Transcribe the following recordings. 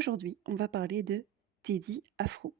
Aujourd'hui, on va parler de Teddy Afro.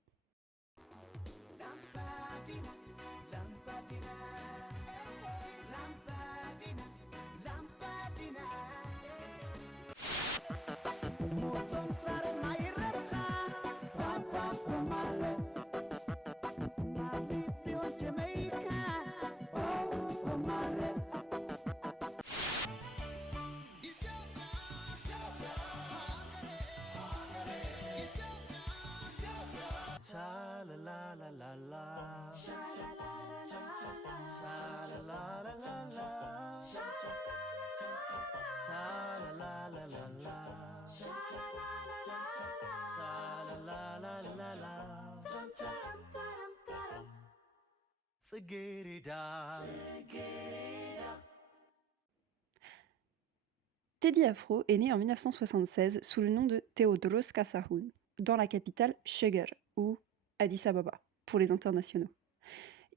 Teddy Afro est né en 1976 sous le nom de Tewodros Kasahun, dans la capitale Şeker, ou Addis Ababa, pour les internationaux.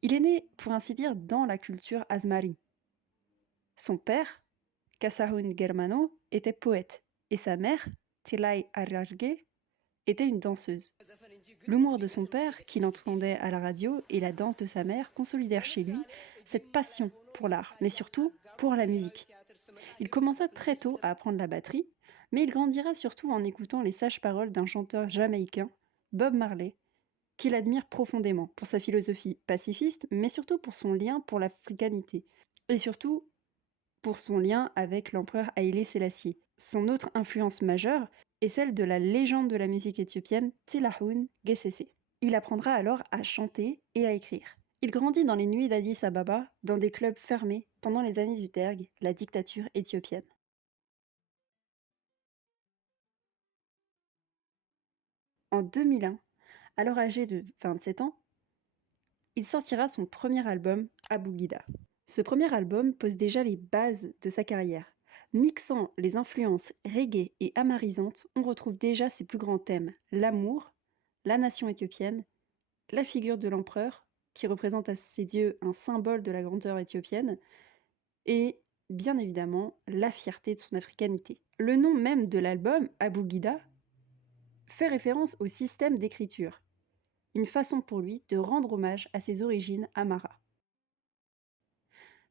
Il est né, pour ainsi dire, dans la culture Azmari. Son père, Kasahun Germano, était poète, et sa mère, Tilay Ararge, était une danseuse. L'humour de son père, qu'il entendait à la radio, et la danse de sa mère consolidèrent chez lui cette passion pour l'art, mais surtout pour la musique. Il commença très tôt à apprendre la batterie, mais il grandira surtout en écoutant les sages paroles d'un chanteur jamaïcain, Bob Marley, qu'il admire profondément pour sa philosophie pacifiste, mais surtout pour son lien pour l'africanité, et surtout pour son lien avec l'empereur Haïlé Sélassié. Son autre influence majeure est celle de la légende de la musique éthiopienne Tilahun Gessese. Il apprendra alors à chanter et à écrire. Il grandit dans les nuits d'Addis Ababa, dans des clubs fermés, pendant les années du Derg, la dictature éthiopienne. En 2001, alors âgé de 27 ans, il sortira son premier album, Abugida. Ce premier album pose déjà les bases de sa carrière. Mixant les influences reggae et amarisantes, on retrouve déjà ses plus grands thèmes, l'amour, la nation éthiopienne, la figure de l'empereur, qui représente à ses yeux un symbole de la grandeur éthiopienne, et bien évidemment la fierté de son africanité. Le nom même de l'album, Abugida, fait référence au système d'écriture, une façon pour lui de rendre hommage à ses origines amara.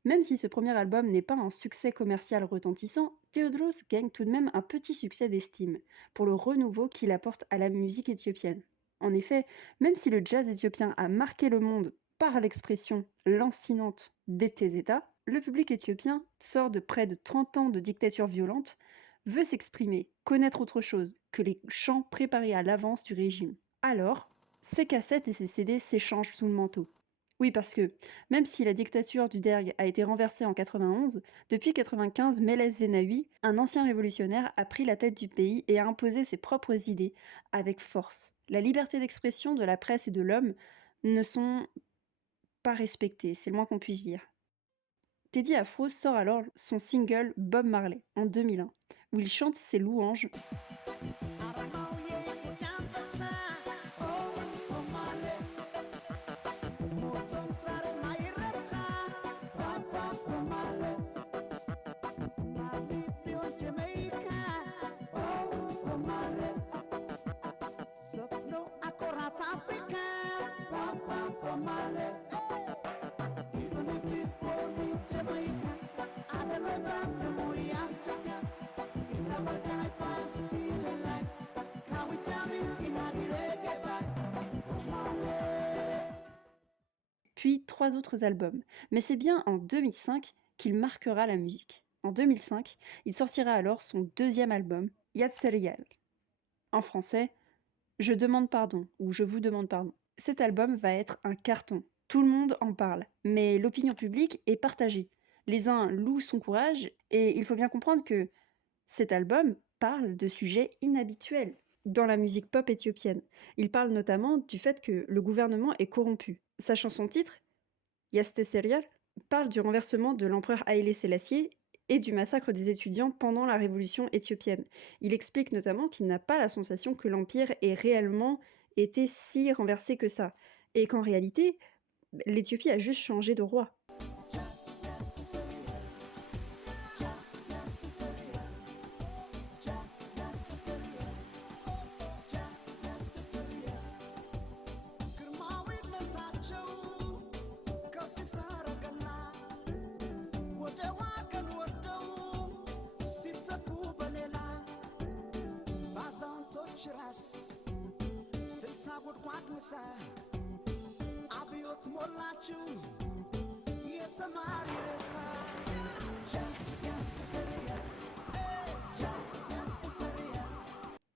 Même si ce premier album n'est pas un succès commercial retentissant, Tewodros gagne tout de même un petit succès d'estime pour le renouveau qu'il apporte à la musique éthiopienne. En effet, même si le jazz éthiopien a marqué le monde par l'expression lancinante d'Etezeta, le public éthiopien sort de près de 30 ans de dictature violente, veut s'exprimer, connaître autre chose que les chants préparés à l'avance du régime. Alors, ses cassettes et ses CD s'échangent sous le manteau. Oui, parce que, même si la dictature du Derg a été renversée en 91, depuis 95, Meles Zenawi, un ancien révolutionnaire, a pris la tête du pays et a imposé ses propres idées avec force. La liberté d'expression de la presse et de l'homme ne sont pas respectées, c'est le moins qu'on puisse dire. Teddy Afro sort alors son single Bob Marley en 2001, où il chante ses louanges puis 3 autres albums. Mais c'est bien en 2005 qu'il marquera la musique. En 2005, il sortira alors son deuxième album, Yatseriel. En français, Je demande pardon ou Je vous demande pardon. Cet album va être un carton. Tout le monde en parle, mais l'opinion publique est partagée. Les uns louent son courage et il faut bien comprendre que cet album parle de sujets inhabituels dans la musique pop éthiopienne. Il parle notamment du fait que le gouvernement est corrompu. Sa chanson titre, Yaste Serial, parle du renversement de l'empereur Haïlé Sélassié et du massacre des étudiants pendant la révolution éthiopienne. Il explique notamment qu'il n'a pas la sensation que l'empire ait réellement été si renversé que ça, et qu'en réalité, l'Éthiopie a juste changé de roi.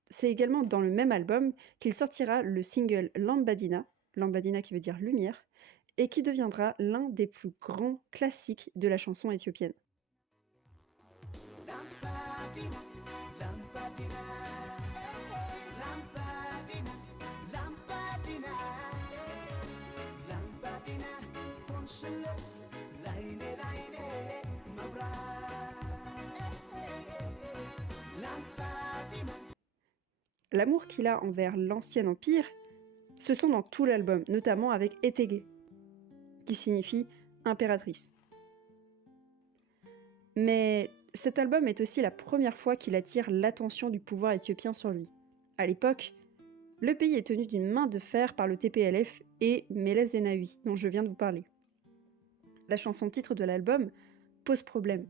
C'est également dans le même album qu'il sortira le single Lambadina, Lambadina qui veut dire lumière, et qui deviendra l'un des plus grands classiques de la chanson éthiopienne. L'amour qu'il a envers l'ancien empire se sent dans tout l'album, notamment avec Etege, qui signifie impératrice. Mais cet album est aussi la première fois qu'il attire l'attention du pouvoir éthiopien sur lui. À l'époque, le pays est tenu d'une main de fer par le TPLF et Meles Zenawi, dont je viens de vous parler. La chanson titre de l'album pose problème.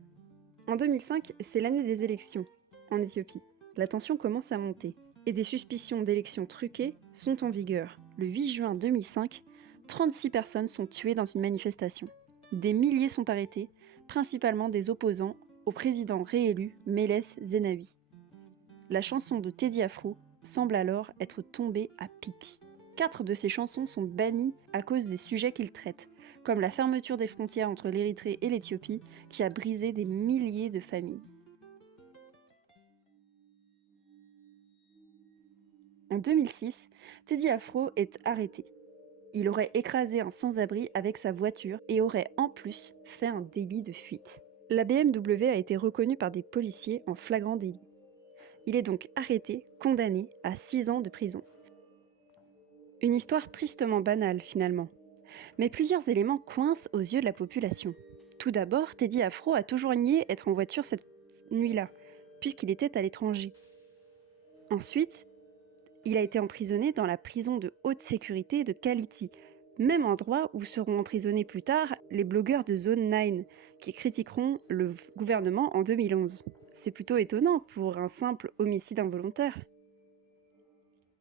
En 2005, c'est l'année des élections en Éthiopie. La tension commence à monter et des suspicions d'élections truquées sont en vigueur. Le 8 juin 2005, 36 personnes sont tuées dans une manifestation. Des milliers sont arrêtés, principalement des opposants au président réélu Meles Zenawi. La chanson de Teddy Afro semble alors être tombée à pic. 4 de ses chansons sont bannies à cause des sujets qu'il traite, comme la fermeture des frontières entre l'Érythrée et l'Éthiopie, qui a brisé des milliers de familles. En 2006, Teddy Afro est arrêté. Il aurait écrasé un sans-abri avec sa voiture et aurait en plus fait un délit de fuite. La BMW a été reconnue par des policiers en flagrant délit. Il est donc arrêté, condamné à 6 ans de prison. Une histoire tristement banale finalement. Mais plusieurs éléments coincent aux yeux de la population. Tout d'abord, Teddy Afro a toujours nié être en voiture cette nuit-là, puisqu'il était à l'étranger. Ensuite, il a été emprisonné dans la prison de haute sécurité de Kality, même endroit où seront emprisonnés plus tard les blogueurs de Zone 9, qui critiqueront le gouvernement en 2011. C'est plutôt étonnant pour un simple homicide involontaire.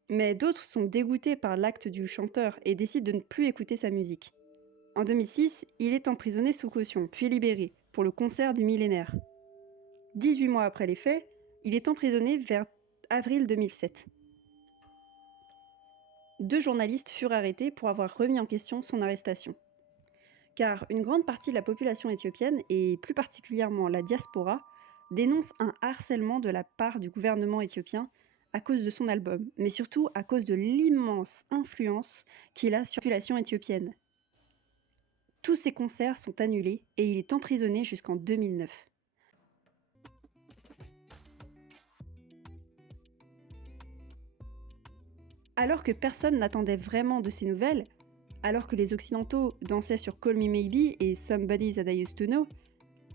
Mais d'autres sont dégoûtés par l'acte du chanteur et décident de ne plus écouter sa musique. En 2006, il est emprisonné sous caution, puis libéré, pour le concert du millénaire. 18 mois après les faits, il est emprisonné vers avril 2007. 2 journalistes furent arrêtés pour avoir remis en question son arrestation. Car une grande partie de la population éthiopienne, et plus particulièrement la diaspora, dénonce un harcèlement de la part du gouvernement éthiopien à cause de son album, mais surtout à cause de l'immense influence qu'il a sur la population éthiopienne. Tous ses concerts sont annulés et il est emprisonné jusqu'en 2009. Alors que personne n'attendait vraiment de ces nouvelles, alors que les Occidentaux dansaient sur Call Me Maybe et Somebody That I Used to Know,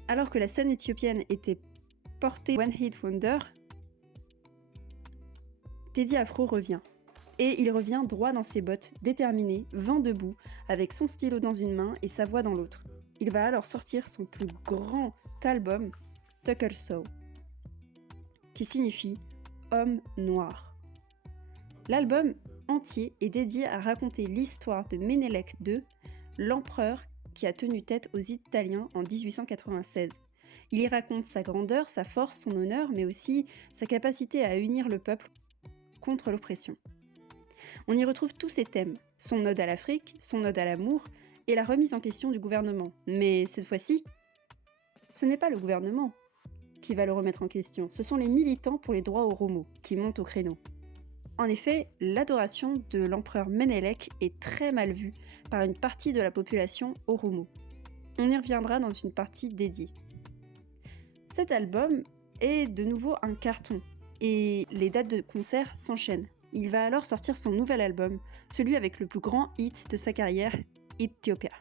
alors que la scène éthiopienne était portée One Hit Wonder, Teddy Afro revient. Et il revient droit dans ses bottes, déterminé, vent debout, avec son stylo dans une main et sa voix dans l'autre. Il va alors sortir son plus grand album, Tucker Soul, qui signifie homme noir. L'album entier est dédié à raconter l'histoire de Ménélèque II, l'empereur qui a tenu tête aux Italiens en 1896. Il y raconte sa grandeur, sa force, son honneur, mais aussi sa capacité à unir le peuple contre l'oppression. On y retrouve tous ces thèmes, son ode à l'Afrique, son ode à l'amour et la remise en question du gouvernement. Mais cette fois-ci, ce n'est pas le gouvernement qui va le remettre en question, ce sont les militants pour les droits Oromo qui montent au créneau. En effet, l'adoration de l'empereur Ménélèque est très mal vue par une partie de la population Oromo. On y reviendra dans une partie dédiée. Cet album est de nouveau un carton et les dates de concert s'enchaînent. Il va alors sortir son nouvel album, celui avec le plus grand hit de sa carrière, Ethiopia.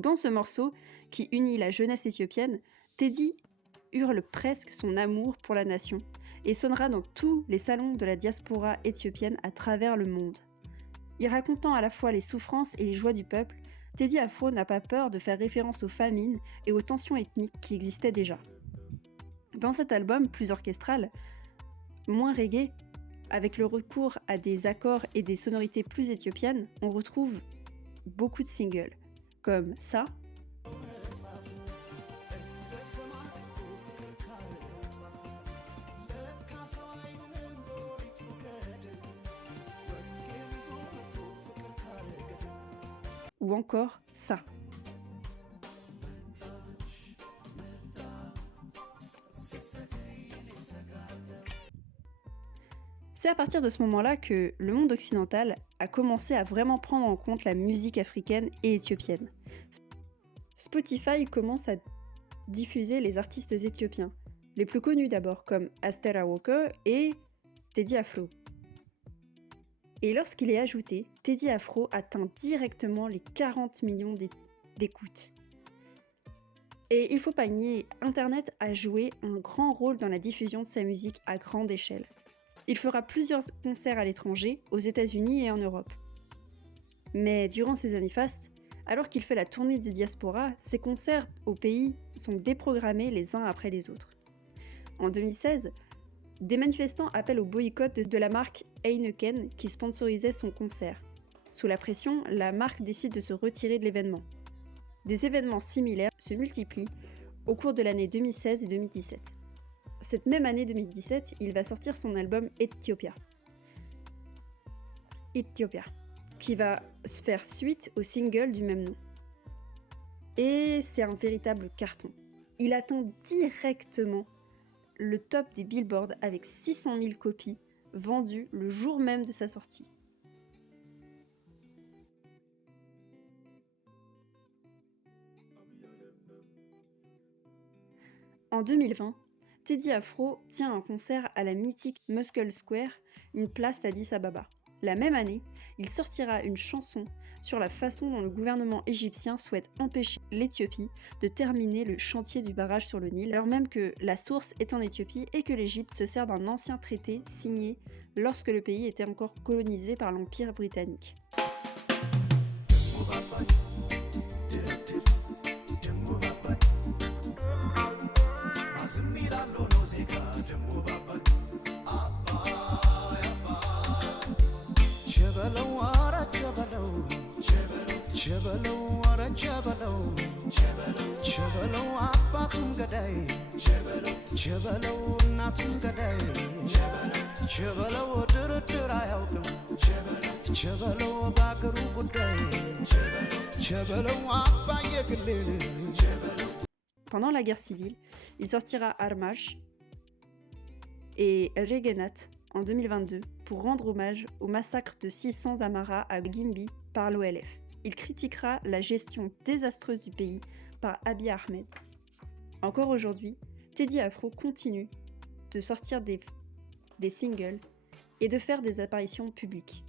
Dans ce morceau, qui unit la jeunesse éthiopienne, Teddy hurle presque son amour pour la nation et sonnera dans tous les salons de la diaspora éthiopienne à travers le monde. Y racontant à la fois les souffrances et les joies du peuple, Teddy Afro n'a pas peur de faire référence aux famines et aux tensions ethniques qui existaient déjà. Dans cet album plus orchestral, moins reggae, avec le recours à des accords et des sonorités plus éthiopiennes, on retrouve beaucoup de singles, comme ça, ou encore ça. C'est à partir de ce moment-là que le monde occidental a commencé à vraiment prendre en compte la musique africaine et éthiopienne. Spotify commence à diffuser les artistes éthiopiens, les plus connus d'abord comme Aster Awoko et Teddy Afro. Et lorsqu'il est ajouté, Teddy Afro atteint directement les 40 millions d'écoutes. Et il faut pas nier, Internet a joué un grand rôle dans la diffusion de sa musique à grande échelle. Il fera plusieurs concerts à l'étranger, aux États-Unis et en Europe. Mais durant ces années fastes, alors qu'il fait la tournée des diasporas, ses concerts au pays sont déprogrammés les uns après les autres. En 2016, des manifestants appellent au boycott de la marque Heineken qui sponsorisait son concert. Sous la pression, la marque décide de se retirer de l'événement. Des événements similaires se multiplient au cours de l'année 2016 et 2017. Cette même année 2017, il va sortir son album Ethiopia, qui va se faire suite au single du même nom. Et c'est un véritable carton. Il atteint directement le top des Billboard avec 600 000 copies vendues le jour même de sa sortie. En 2020, Teddy Afro tient un concert à la mythique Muscle Square, une place d'Addis Ababa. La même année, il sortira une chanson sur la façon dont le gouvernement égyptien souhaite empêcher l'Éthiopie de terminer le chantier du barrage sur le Nil, alors même que la source est en Éthiopie et que l'Égypte se sert d'un ancien traité signé lorsque le pays était encore colonisé par l'Empire britannique. Pendant la guerre civile, il sortira Armash et Regenat en 2022 pour rendre hommage au massacre de 600 Amharas à Gimbi par l'OLF. Il critiquera la gestion désastreuse du pays par Abiy Ahmed. Encore aujourd'hui, Teddy Afro continue de sortir des singles et de faire des apparitions publiques.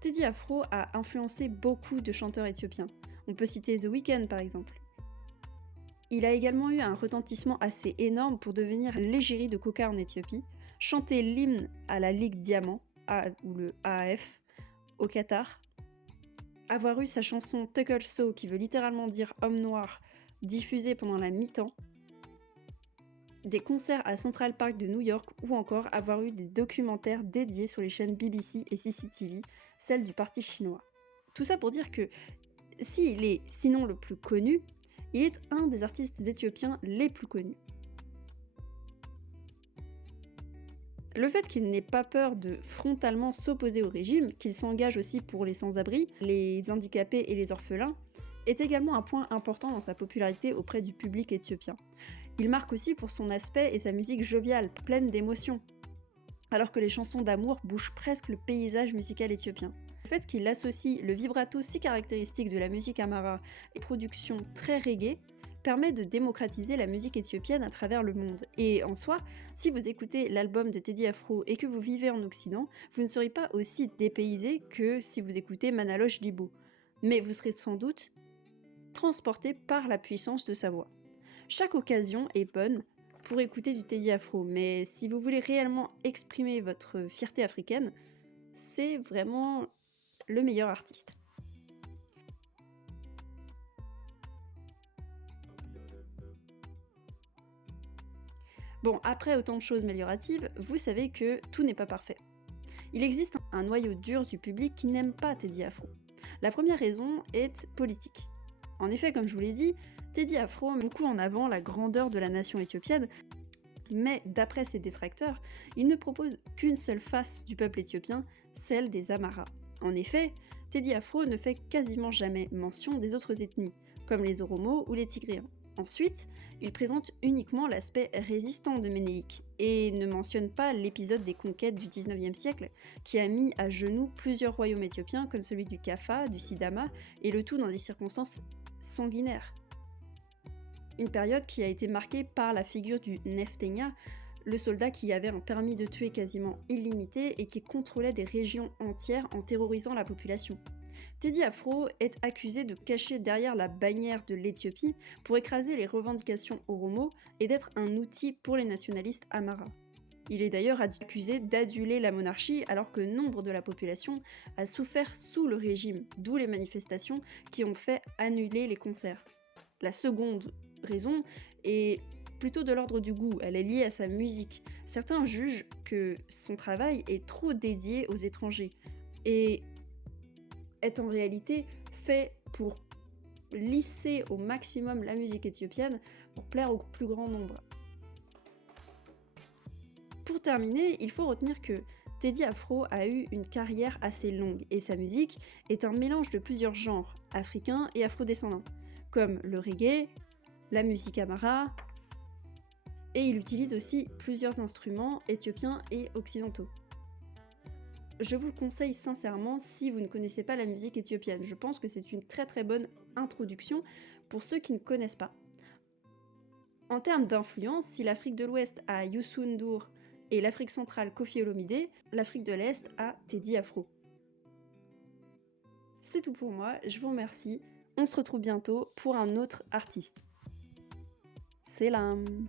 Teddy Afro a influencé beaucoup de chanteurs éthiopiens. On peut citer The Weeknd par exemple. Il a également eu un retentissement assez énorme pour devenir l'égérie de Coca en Éthiopie, chanter l'hymne à la Ligue Diamant, ou le AAF, au Qatar, avoir eu sa chanson Tucker So, qui veut littéralement dire homme noir, diffusée pendant la mi-temps, des concerts à Central Park de New York ou encore avoir eu des documentaires dédiés sur les chaînes BBC et CCTV, celles du parti chinois. Tout ça pour dire que s'il est sinon le plus connu, il est un des artistes éthiopiens les plus connus. Le fait qu'il n'ait pas peur de frontalement s'opposer au régime, qu'il s'engage aussi pour les sans-abri, les handicapés et les orphelins, est également un point important dans sa popularité auprès du public éthiopien. Il marque aussi pour son aspect et sa musique joviale, pleine d'émotions, alors que les chansons d'amour bougent presque le paysage musical éthiopien. Le fait qu'il associe le vibrato si caractéristique de la musique amhara et productions très reggae permet de démocratiser la musique éthiopienne à travers le monde. Et en soi, si vous écoutez l'album de Teddy Afro et que vous vivez en Occident, vous ne serez pas aussi dépaysé que si vous écoutez Manaloche Libo. Mais vous serez sans doute transporté par la puissance de sa voix. Chaque occasion est bonne pour écouter du Teddy Afro, mais si vous voulez réellement exprimer votre fierté africaine, c'est vraiment le meilleur artiste. Bon, après autant de choses amélioratives, vous savez que tout n'est pas parfait. Il existe un noyau dur du public qui n'aime pas Teddy Afro. La première raison est politique. En effet, comme je vous l'ai dit, Teddy Afro met beaucoup en avant la grandeur de la nation éthiopienne, mais d'après ses détracteurs, il ne propose qu'une seule face du peuple éthiopien, celle des Amharas. En effet, Teddy Afro ne fait quasiment jamais mention des autres ethnies, comme les Oromos ou les Tigréens. Ensuite, il présente uniquement l'aspect résistant de Ménélik, et ne mentionne pas l'épisode des conquêtes du 19e siècle, qui a mis à genoux plusieurs royaumes éthiopiens comme celui du Kaffa, du Sidama, et le tout dans des circonstances sanguinaires. Une période qui a été marquée par la figure du Neftenya, le soldat qui avait un permis de tuer quasiment illimité et qui contrôlait des régions entières en terrorisant la population. Teddy Afro est accusé de cacher derrière la bannière de l'Éthiopie pour écraser les revendications Oromo et d'être un outil pour les nationalistes Amharas. Il est d'ailleurs accusé d'aduler la monarchie alors que nombre de la population a souffert sous le régime, d'où les manifestations qui ont fait annuler les concerts. La seconde raison est plutôt de l'ordre du goût, elle est liée à sa musique. Certains jugent que son travail est trop dédié aux étrangers et est en réalité fait pour lisser au maximum la musique éthiopienne pour plaire au plus grand nombre. Pour terminer, il faut retenir que Teddy Afro a eu une carrière assez longue et sa musique est un mélange de plusieurs genres africains et afrodescendants, comme le reggae, la musique amhara, et il utilise aussi plusieurs instruments éthiopiens et occidentaux. Je vous le conseille sincèrement si vous ne connaissez pas la musique éthiopienne. Je pense que c'est une très bonne introduction pour ceux qui ne connaissent pas. En termes d'influence, si l'Afrique de l'Ouest a Youssou N'Dour et l'Afrique centrale Koffi Olomide, l'Afrique de l'Est a Teddy Afro. C'est tout pour moi, je vous remercie. On se retrouve bientôt pour un autre artiste. Selam.